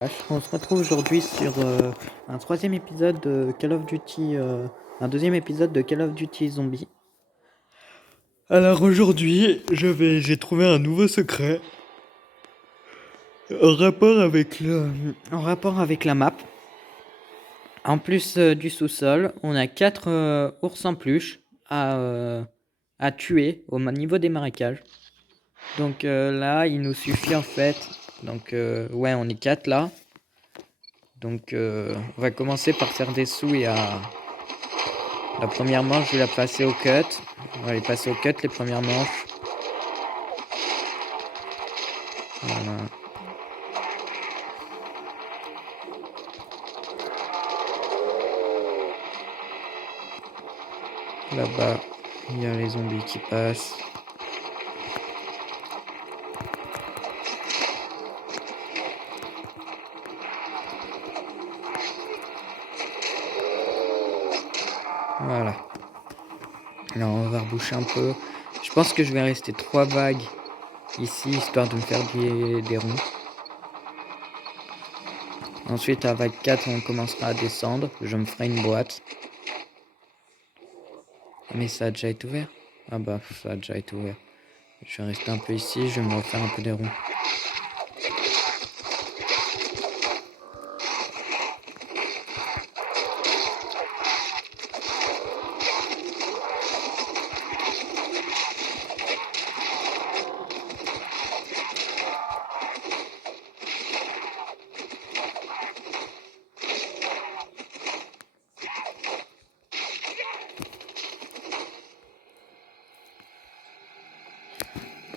On se retrouve aujourd'hui sur un troisième épisode de Call of Duty, un deuxième épisode de Call of Duty Zombie. Alors aujourd'hui, j'ai trouvé un nouveau secret en rapport avec la map. En plus du sous-sol, on a 4 ours en peluche à tuer au niveau des marécages. Donc là, il nous suffit en fait. Donc ouais, on est 4 là. Donc on va commencer par faire des souilles à... La première manche, je vais la passer au cut. On va les passer au cut, les premières manches. Voilà. Là-bas, il y a les zombies qui passent. Voilà. Alors, on va reboucher un peu. Je pense que je vais rester 3 vagues ici, histoire de me faire des ronds. Ensuite, à vague 4, on commencera à descendre. Je me ferai une boîte. Mais ça a déjà été ouvert. Ah bah, ça a déjà été ouvert. Je vais rester un peu ici, je vais me refaire un peu des ronds.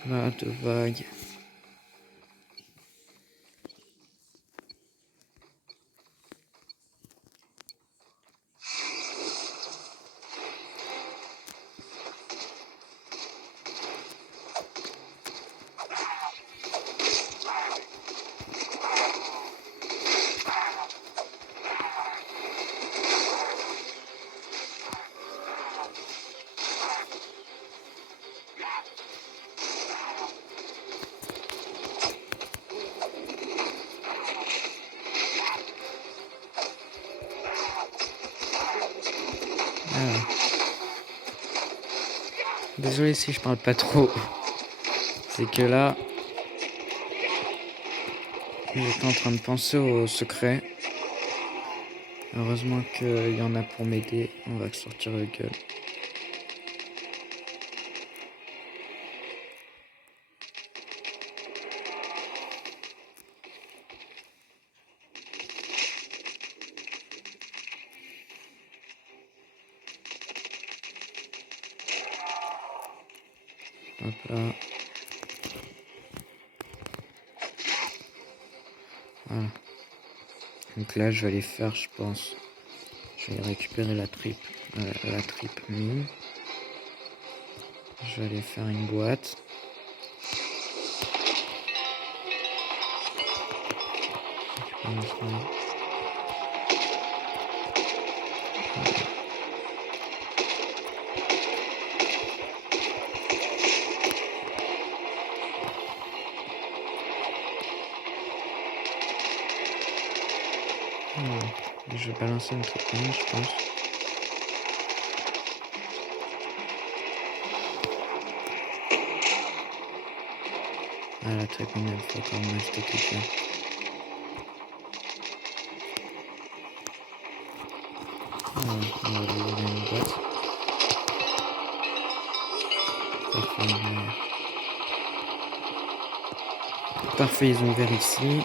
Là, 2 vagues. Voilà. Désolé si je parle pas trop. C'est que là, j'étais en train de penser au secret. Heureusement qu'il y en a pour m'aider. On va sortir le gueule. Hop là. Voilà. Donc là, je vais aller faire, je pense. Je vais récupérer la tripe mine. Je vais aller faire une boîte. Voilà. Je vais balancer une tripe mine, je pense. Ah, la tripe mine, elle faut quand même acheter quelqu'un. Voilà, on va lui ouvrir une boîte. Parfait, parfait, ils ont ouvert ici.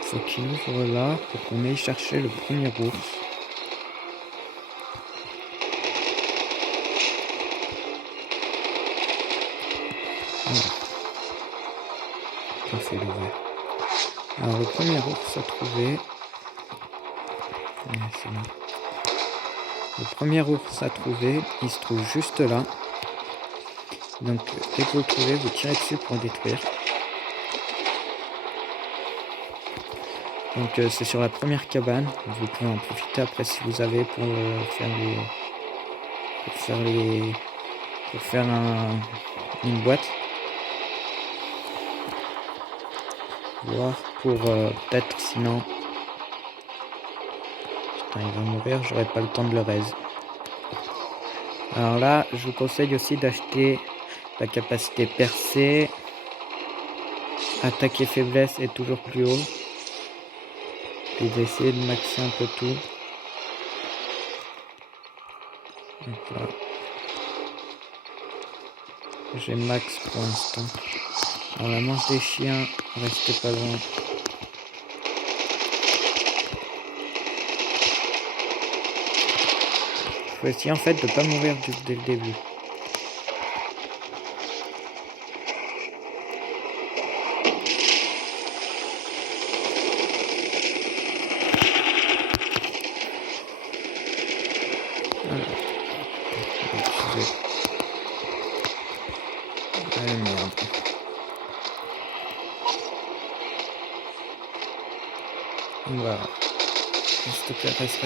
Faut qu'il ouvre là pour qu'on aille chercher le premier ours. Voilà. Parfait, il est ouvert. Alors le premier ours à trouver. C'est bon. Le premier ours à trouver, il se trouve juste là. Donc dès que vous le trouvez, vous tirez dessus pour le détruire. Donc c'est sur la première cabane. Vous pouvez en profiter après si vous avez pour faire une boîte. Voir pour peut-être sinon. Putain, il va mourir, j'aurai pas le temps de le raise. Alors là, je vous conseille aussi d'acheter la capacité percée. Attaque et faiblesse est toujours plus haut. Et d'essayer de maxer un peu tout. Donc là. J'ai max pour l'instant. Alors la manche des chiens, restez pas loin. Faut essayer en fait de pas mourir dès le début. Voilà. Ah merde. Voilà. S'il te plaît, reste.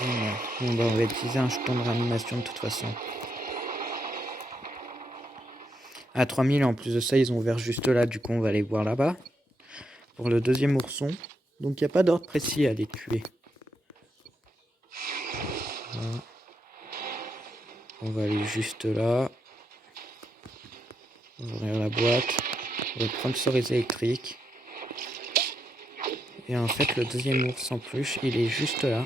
Oh merde. Bon bah on va utiliser un jeton de réanimation de toute façon. À 3000, en plus de ça, ils ont ouvert juste là, du coup on va aller voir là-bas. Pour le deuxième ourson. Donc il n'y a pas d'ordre précis à les tuer. Voilà. On va aller juste là. Ouvrir la boîte. On va prendre le cerise électrique. Et en fait le deuxième ours en peluche, il est juste là.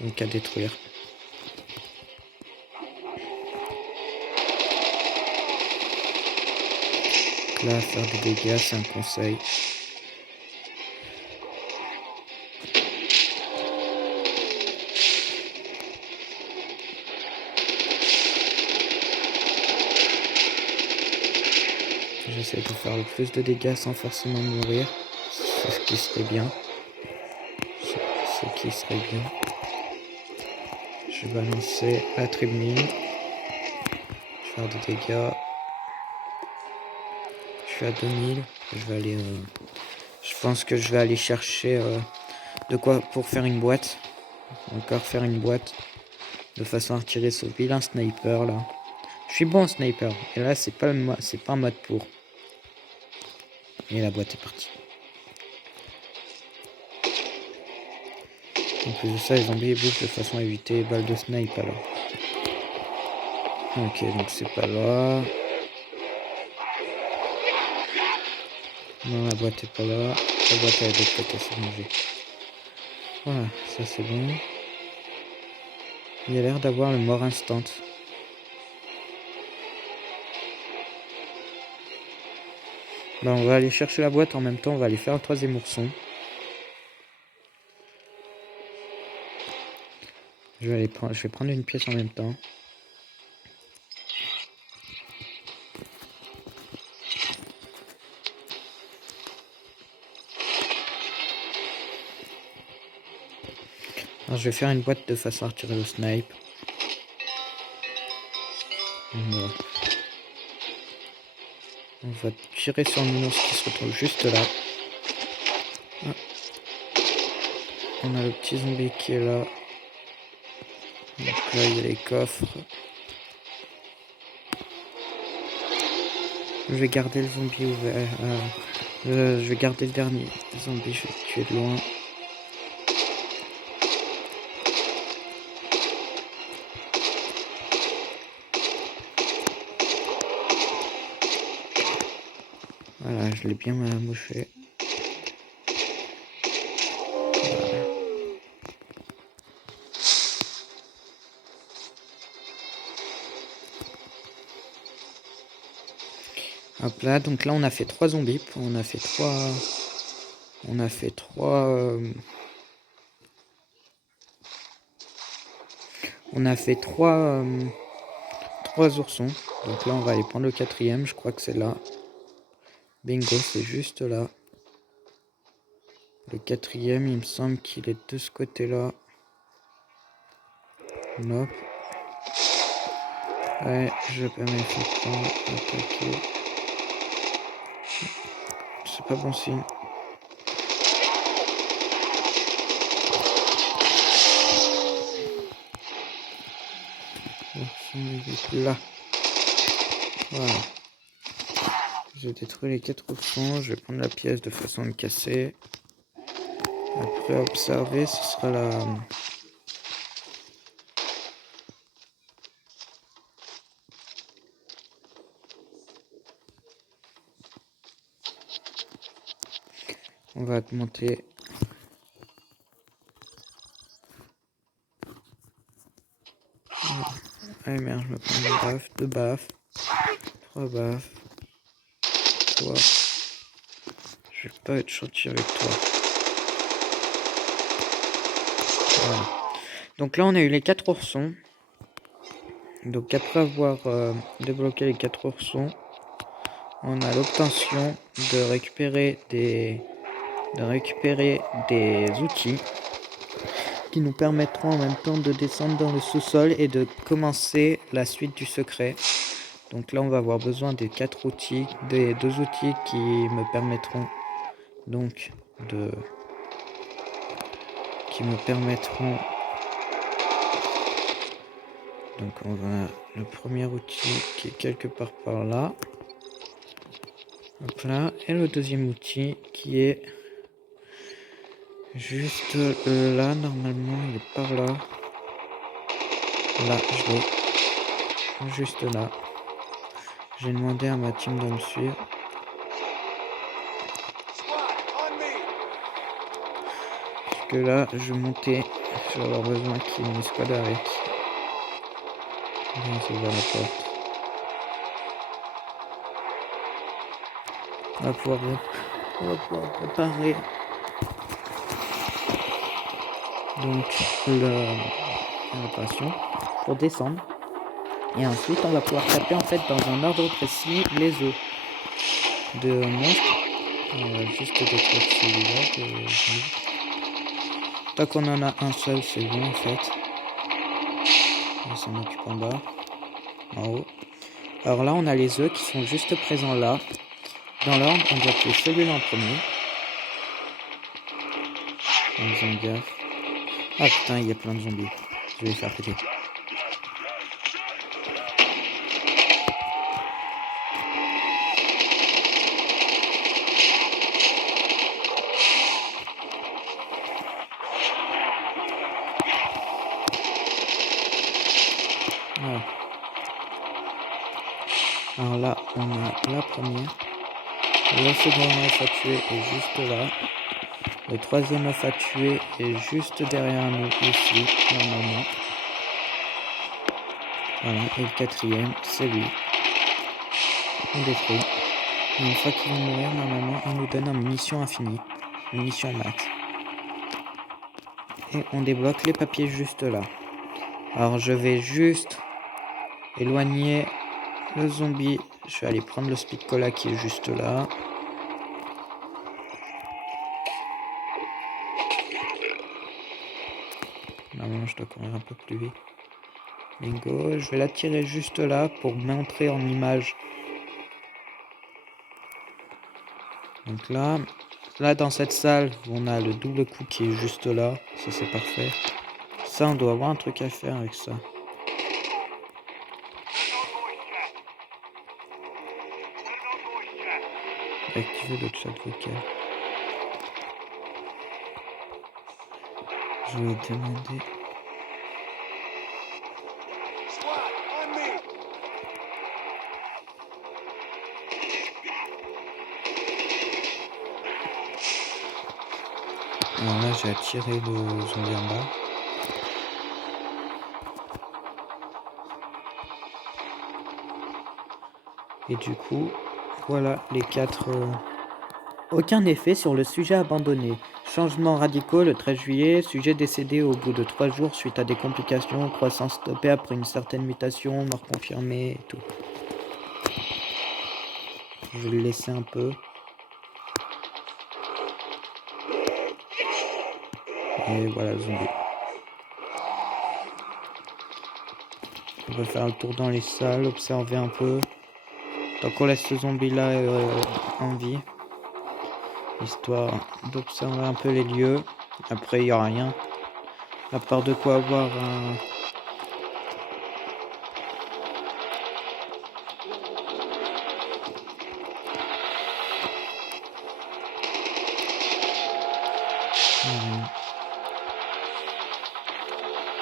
Donc à détruire. Là, faire des dégâts, c'est un conseil. J'essaie de faire le plus de dégâts sans forcément mourir. C'est ce qui serait bien. Ce qui serait bien. Je vais balancer la tribune. Je vais faire des dégâts. Je suis à 2000. Je vais aller... je pense que je vais aller chercher de quoi pour faire une boîte. Encore faire une boîte. De façon à retirer ce vilain sniper là. Je suis bon sniper. Et là c'est pas un mode pour. Et la boîte est partie. En plus de ça, les zombies bouffent de façon à éviter les balles de snipe alors. Ok, donc c'est pas là. Non, la boîte est pas là. La boîte elle est peut-être assez mangée. Voilà, ça c'est bon. Il a l'air d'avoir le mort instant. Bah, on va aller chercher la boîte en même temps, on va aller faire un troisième ourson. Je vais prendre une pièce en même temps. Alors, je vais faire une boîte de façon à retirer le snipe. Voilà. On va tirer sur le monstre qui se retrouve juste là. Ah. On a le petit zombie qui est là. Donc là, il y a les coffres. Je vais garder le zombie ouvert. Je vais garder le dernier zombie, je vais le tuer de loin. Voilà, je l'ai bien mouché. Voilà. Hop là, donc là on a fait 3 zombies. On a fait 3... trois oursons. Donc là on va aller prendre le quatrième, je crois que c'est là. Bingo, c'est juste là. Le quatrième, il me semble qu'il est de ce côté-là. Nope. Ouais, je peux m'être prendre, attaquer. c'est pas bon signe. Il est là. Voilà. J'ai détruit les 4 oursons. Je vais prendre la pièce de façon à me casser. Après observer, ce sera la... On va augmenter. Allez merde, je me prends une baffe, 2 baffes, 3 baffes. Toi. Je vais pas être gentil avec toi. Voilà. Donc là on a eu les 4 oursons. Donc après avoir débloqué les 4 oursons, on a l'obtention de récupérer des outils qui nous permettront en même temps de descendre dans le sous-sol et de commencer la suite du secret. Donc là on va avoir besoin des 4 outils, des 2 outils qui me permettront donc de... Donc on va le premier outil qui est quelque part par là. Hop là. Et le deuxième outil qui est juste là. Normalement il est par là. Là je l'ai. Juste là. J'ai demandé à ma team de me suivre. Parce que là je vais monter. Je vais avoir besoin qu'il y ait une escouade avec. Donc ouvrir la porte. On va pouvoir préparer donc la réparation pour descendre. Et ensuite on va pouvoir taper en fait dans un ordre précis les œufs de monstres. On va juste détruire celui-là. Tant qu'on en a un seul c'est bon en fait. On s'en occupe en bas. En haut. Alors là on a les œufs qui sont juste présents là. Dans l'ordre on doit tuer celui-là en premier. En faisant gaffe. Ah putain il y a plein de zombies. Je vais les faire péter. Voilà. Alors là on a la première. Le second œuf à tuer est juste là. Le troisième œuf à tuer est juste derrière nous ici, normalement. Voilà, et le quatrième, c'est lui. On détruit. Et une fois qu'il va mourir, normalement, il nous donne une munition infinie. Une munition max. Et on débloque les papiers juste là. Alors je vais juste éloigner le zombie. Je vais aller prendre le speed cola qui est juste là. Normalement, je dois courir un peu plus vite. Bingo, je vais l'attirer juste là pour montrer en image. Donc là dans cette salle, on a le double coup qui est juste là. Ça c'est parfait. Ça, on doit avoir un truc à faire avec ça. Activer le chat vocal. Je vais demander... Alors là, j'ai attiré le zombie en bas. Et du coup, voilà les 4... Aucun effet sur le sujet abandonné. Changements radicaux le 13 juillet. Sujet décédé au bout de 3 jours suite à des complications. Croissance stoppée après une certaine mutation. Mort confirmée et tout. Je vais le laisser un peu. Et voilà le zombie. On va faire le tour dans les salles, observer un peu. Tant qu'on laisse ce zombie là en vie. histoire d'observer un peu les lieux. Après, il n'y a rien. À part de quoi avoir un...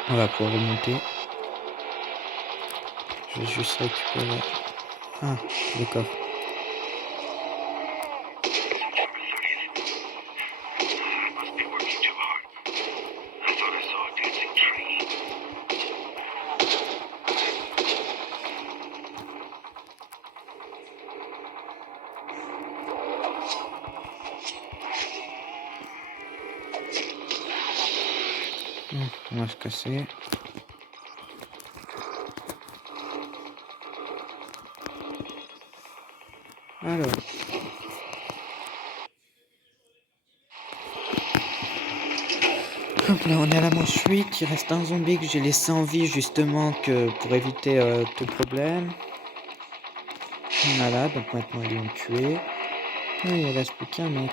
On va pouvoir remonter. Je vais juste récupérer... Ah, le coffre. On va se casser. Alors. Hop là, on est à la manche 8. Il reste un zombie que j'ai laissé en vie justement que pour éviter tout problème. Voilà, donc maintenant ils l'ont tué. Ah, il reste plus qu'un mec.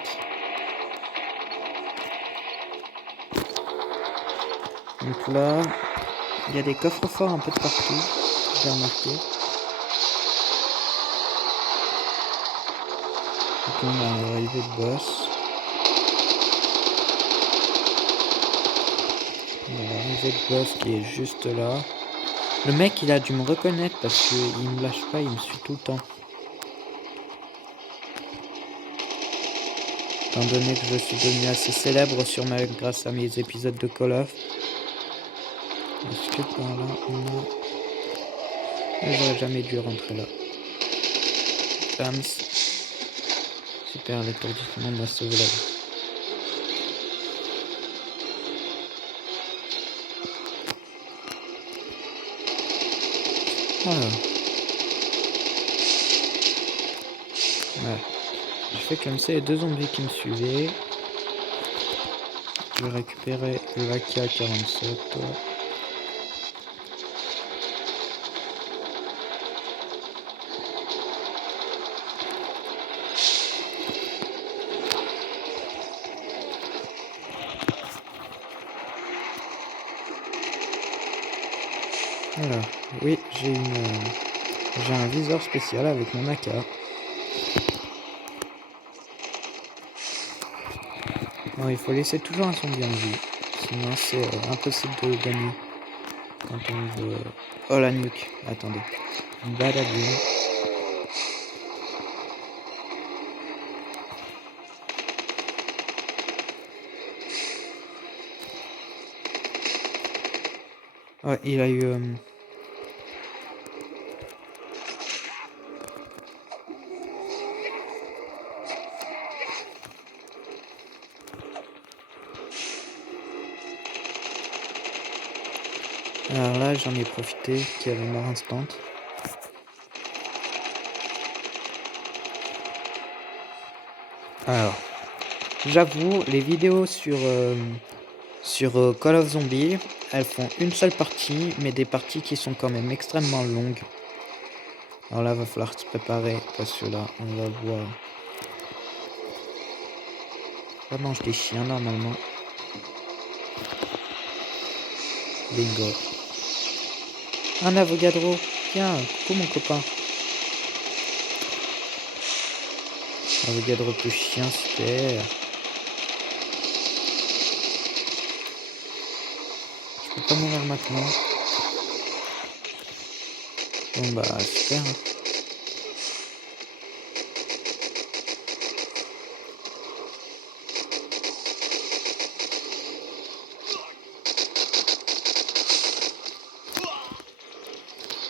Donc là, il y a des coffres forts un peu de partout. J'ai remarqué. Donc on va arriver de boss. Voilà, arrivé de boss qui est juste là. Le mec il a dû me reconnaître parce qu'il me lâche pas, il me suit tout le temps. Étant donné que je suis devenu assez célèbre grâce à mes épisodes de Call of. Est-ce que par là on a... J'aurais jamais dû rentrer là. Bams. Super, l'étourdissement m'a sauvé la vie. Alors. Voilà. Je fais comme ça, il y a deux zombies qui me suivaient. Je vais récupérer le AK-47. Voilà. Oui, j'ai un viseur spécial avec mon AK. Bon, il faut laisser toujours un zombie en vie. Sinon c'est impossible de gagner. Quand on veut... Oh la nuque. Attendez. Badaboum. Ouais, il a eu... Alors là, j'en ai profité qu'il y avait mort instant. Alors, j'avoue, les vidéos sur Call of Zombie, elles font une seule partie, mais des parties qui sont quand même extrêmement longues. Alors là, va falloir se préparer, parce que là, on va voir... Ça mange des chiens, normalement. Bingo. Un Avogadro. Tiens, coucou mon copain. Avogadro plus chien, super. Je peux pas mourir maintenant. Bon bah, super. Hein.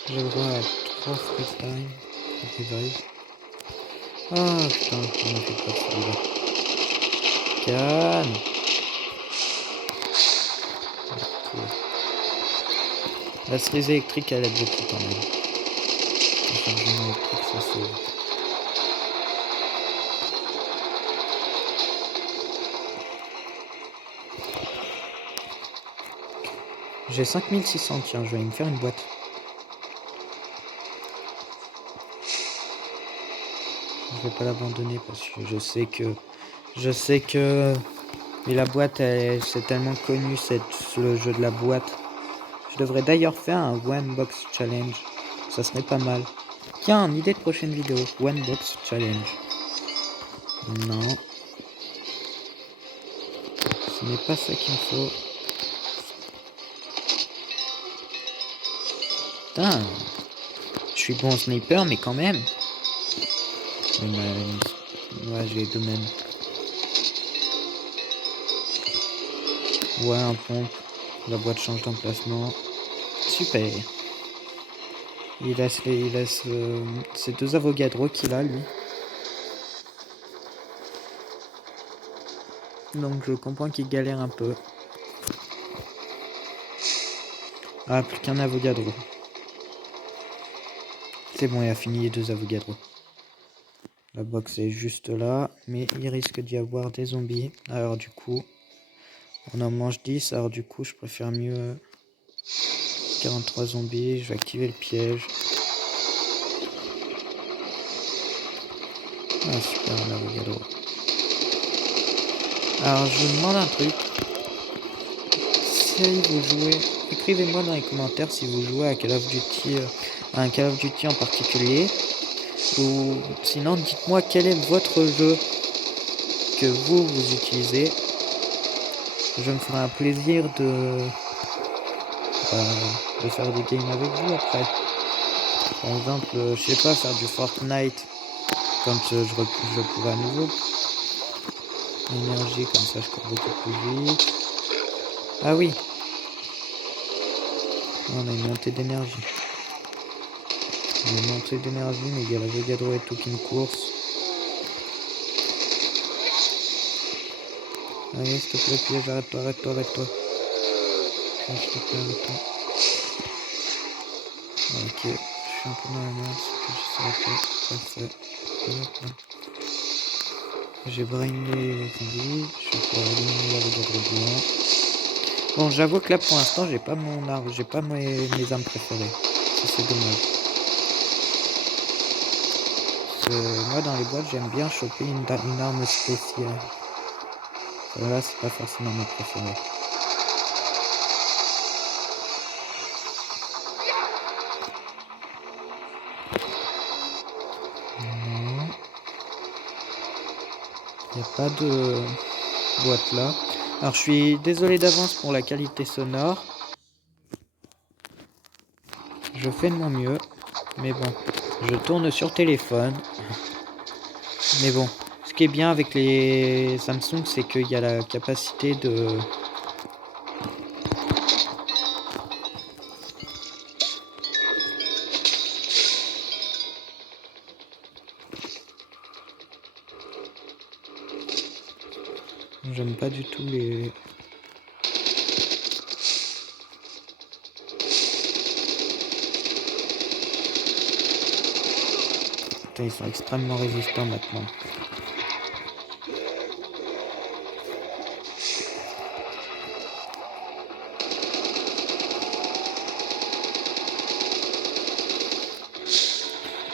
J'ai le droit à 3 freestyle. Ah putain, on m'a fait peur celui-là. Calme. Cool. La cerise électrique elle aide beaucoup quand même. Le chargement électrique ça sauve. J'ai 5600, tiens, je vais me faire une boîte. Je vais pas l'abandonner parce que je sais que Je sais que... Mais la boîte, c'est tellement connu, le jeu de la boîte. Je devrais d'ailleurs faire un One Box Challenge. Ça serait pas mal. Tiens, une idée de prochaine vidéo. One Box Challenge. Non. Ce n'est pas ça qu'il me faut. Putain. Je suis bon sniper, mais quand même. Ouais, j'ai les deux mêmes. Ouais, un pompe. La boîte change d'emplacement. Super. Il laisse ces deux Avogadro qu'il a, lui. Donc je comprends qu'il galère un peu. Ah, plus qu'un Avogadro. C'est bon, il a fini les deux Avogadro. La box est juste là, mais il risque d'y avoir des zombies. Alors du coup, on en mange 10. Alors du coup, je préfère mieux 43 zombies. Je vais activer le piège. Ah super, un Avogadro. Alors je vous demande un truc. Si vous jouez, écrivez-moi dans les commentaires si vous jouez à Call of Duty, à un Call of Duty en particulier. Ou sinon, dites-moi quel est votre jeu que vous utilisez. Je me ferai un plaisir de faire des games avec vous après. Par exemple, je sais pas, faire du Fortnite quand je pourrai à nouveau. Énergie, comme ça je cours beaucoup plus vite. Ah oui, on a une montée d'énergie. Une montée d'énergie, mais il y a la Vogadro et tout qui me course. Allez, s'il te plaît, piège, arrête-toi. S'il te plaît, arrête-toi. Ok, je suis un peu dans la merde, c'est que je sais pas. Parfait. J'ai brainé les zombies, je vais pouvoir éliminer la Vogadro blanc. Bon, j'avoue que là pour l'instant, j'ai pas mon arme, j'ai pas mes armes préférées. Ça, c'est dommage. Moi, dans les boîtes, j'aime bien choper une arme spéciale. Là, c'est pas forcément ma préférée. Non. Il n'y a pas de boîte là. Alors, je suis désolé d'avance pour la qualité sonore. Je fais de mon mieux. Mais bon, je tourne sur téléphone. Mais bon, ce qui est bien avec les Samsung, c'est qu'il y a la capacité de... J'aime pas du tout les... Putain, ils sont extrêmement résistants maintenant.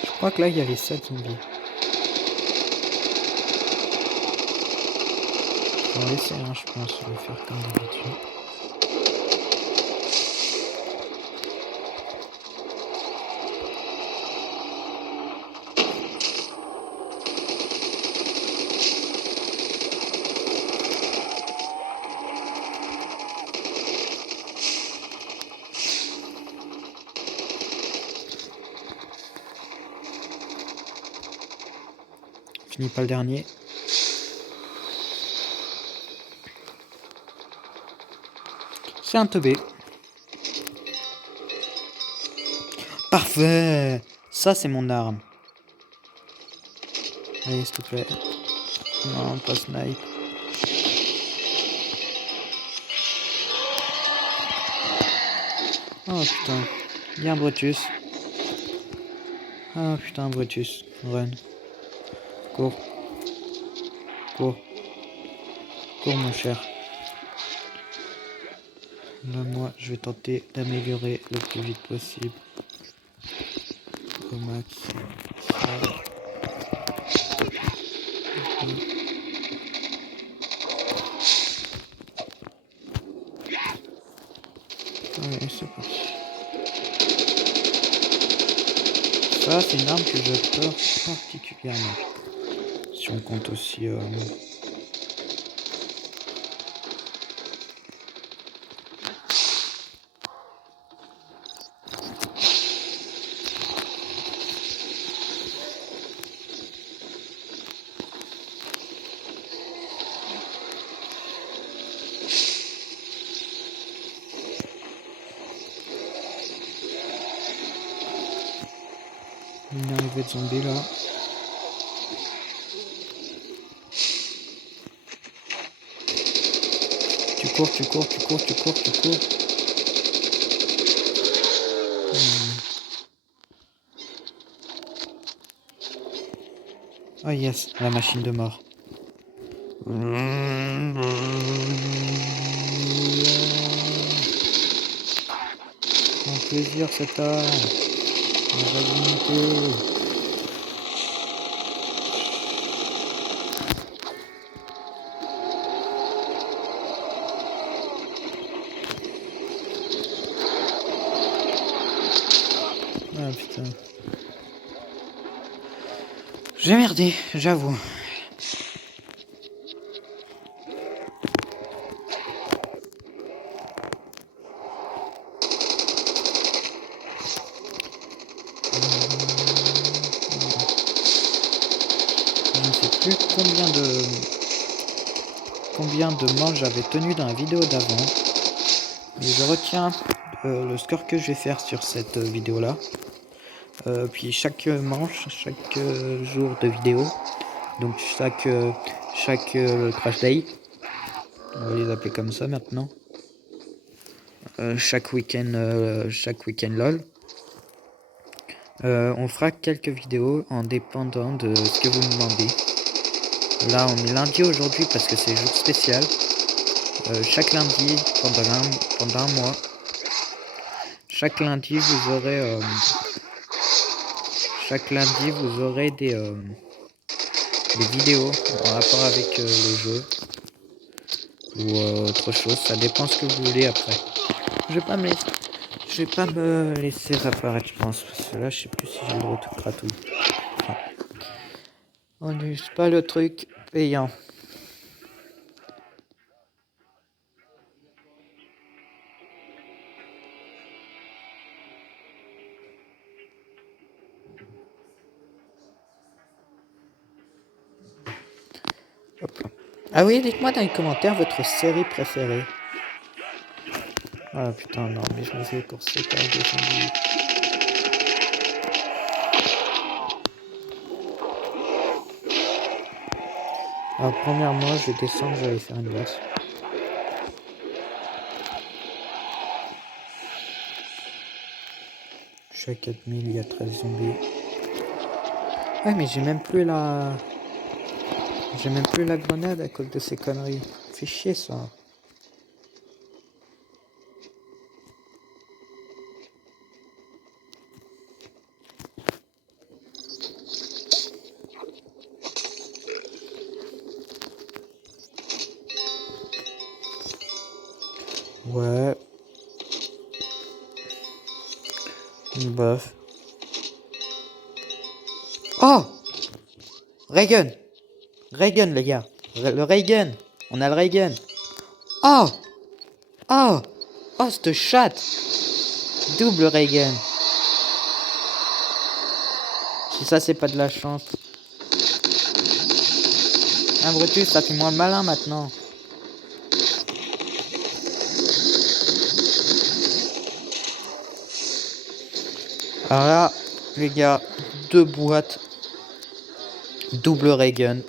Je crois que là, il y a les 7 zombies. On va laisser un, je pense. Je vais faire comme d'habitude. Finis pas le dernier. C'est un teubé. Parfait. Ça, c'est mon arme. Allez, s'il te plaît. Non, pas snipe. Oh putain. Il y a un Brutus. Ah putain, Brutus. Run. Cours. Cours. Cours, mon cher. Là, moi, je vais tenter d'améliorer le plus vite possible. Au max. Allez, c'est parti. Ça, c'est une arme que j'adore particulièrement. Si on compte aussi... une arrivée de zombies là. Tu cours, tu cours, tu cours, tu cours, tu cours. Ah yes, la machine de mort. Prends plaisir cette arme. On va limiter. Ah putain. J'ai merdé, j'avoue. Je ne sais plus combien de manches j'avais tenu dans la vidéo d'avant. Mais je retiens le score que je vais faire sur cette vidéo là. Puis chaque manche, chaque jour de vidéo, donc chaque crash day, on va les appeler comme ça maintenant. Chaque week-end lol. On fera quelques vidéos en dépendant de ce que vous me demandez. Là on est lundi aujourd'hui parce que c'est jour spécial. Chaque lundi pendant un mois. Chaque lundi vous aurez des vidéos en rapport avec le jeu ou autre chose, ça dépend ce que vous voulez après. Je vais pas me laisser apparaître, je pense, parce que là je sais plus si j'ai le droit de gratouille. Enfin, on n'use pas le truc payant. Hop. Ah oui, dites-moi dans les commentaires votre série préférée. Ah putain, non, mais je me fais courser par des zombies. Alors, premièrement, je vais descendre, je vais aller faire une glace. Je suis à 4000, il y a 13 zombies. Ouais, mais j'ai même plus la grenade à cause de ces conneries. Fait chier ça. Ouais. Une bof. Oh! Raygun! Raygun, les gars. Le Raygun. On a le Raygun. Oh! Oh! Oh, cette chatte! Double Raygun. Si ça, c'est pas de la chance. Un Brutus, ça fait moins malin maintenant. Alors là, les gars, 2 boîtes. Double Raygun.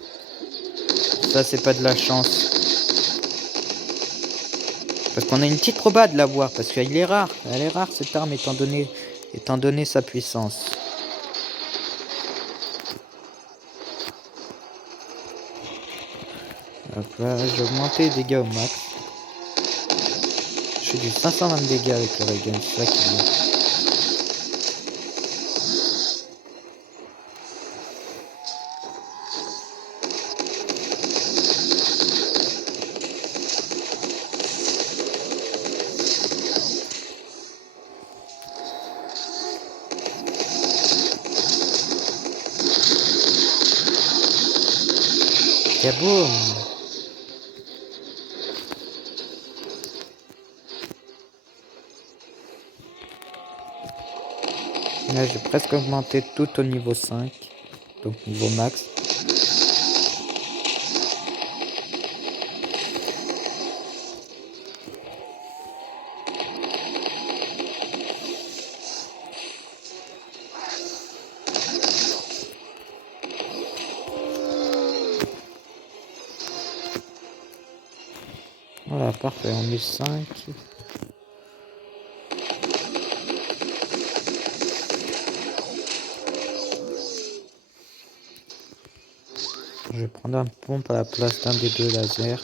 Ça, c'est pas de la chance. Parce qu'on a une petite proba de l'avoir. Parce qu'elle est rare. Elle est rare, cette arme, étant donné sa puissance. Hop là, j'ai augmenté les dégâts au max. Je fais du 520 dégâts avec le Raygun. C'est ça qui est bien. Kaboum! Là, j'ai presque augmenté tout au niveau 5, donc niveau max. Voilà, parfait, on met 5. Je vais prendre un pompe à la place d'un des deux lasers.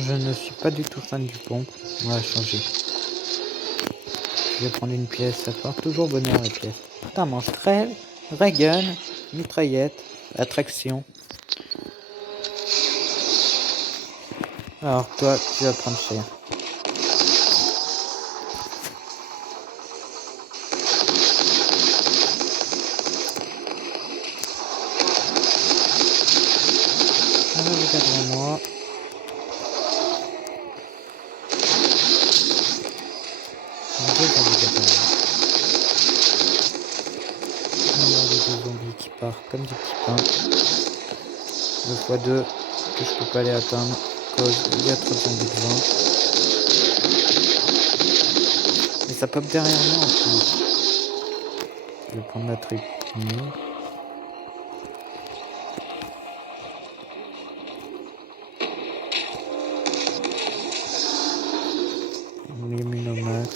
Je ne suis pas du tout fan du pompe. On va changer. Je vais prendre une pièce. Ça porte toujours bonheur les pièces. Putain, manche trail, ray gun, mitraillette, attraction. Alors toi, tu vas prendre cher. Alors, regarde devant moi. On va voir les deux zombies qui partent comme des petits pains. 2x2 que je peux pas les atteindre cause il y a trop de zombies devant. Mais ça pop derrière moi en plus. Je vais prendre la tryptamine. L'immunomax.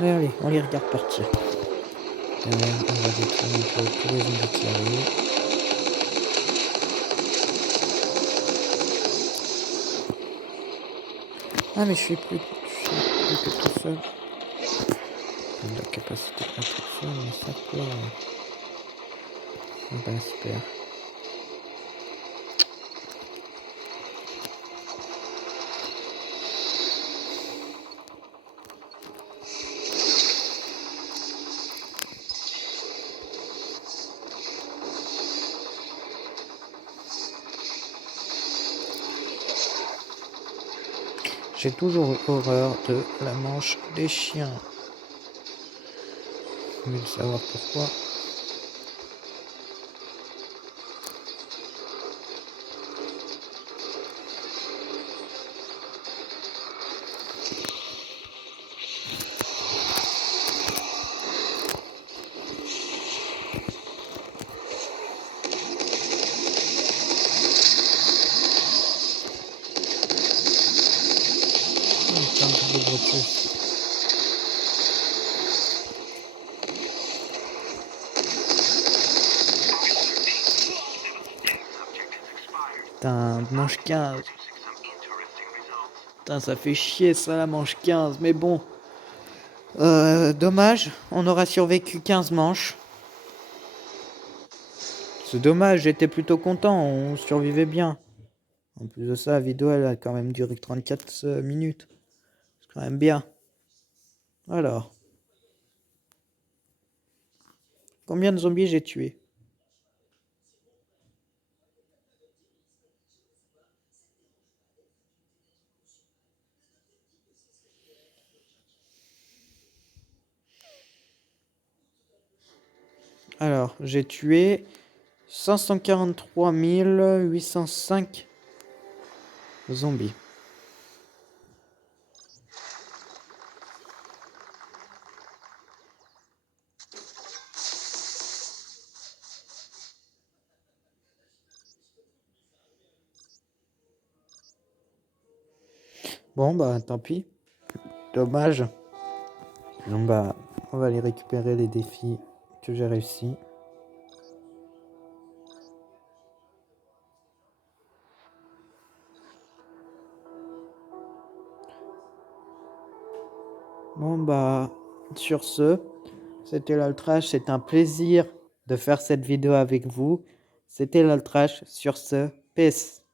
Allez, on les regarde partir. Derrière, on va détruire un peu tous les zombies qui arrivent. Ah mais je suis plus que tout seul. J'ai de la capacité de pas tout seul, mais ça peut... Ah bah super. J'ai toujours eu horreur de la manche des chiens. Vous voulez savoir pourquoi? Plein de gros trucs. Putain, manche 15. Putain, ça fait chier ça la manche 15, mais bon. Dommage, on aura survécu 15 manches. C'est dommage, j'étais plutôt content, on survivait bien. En plus de ça, la vidéo elle a quand même duré 34 minutes. C'est quand même bien. Alors, combien de zombies j'ai tué? Alors, j'ai tué 543 805 zombies. Bon, bah, tant pis. Dommage. Bon, bah, on va aller récupérer les défis que j'ai réussi. Bon, bah, sur ce, c'était l'Ultrash. C'est un plaisir de faire cette vidéo avec vous. C'était l'Ultrash. Sur ce, peace.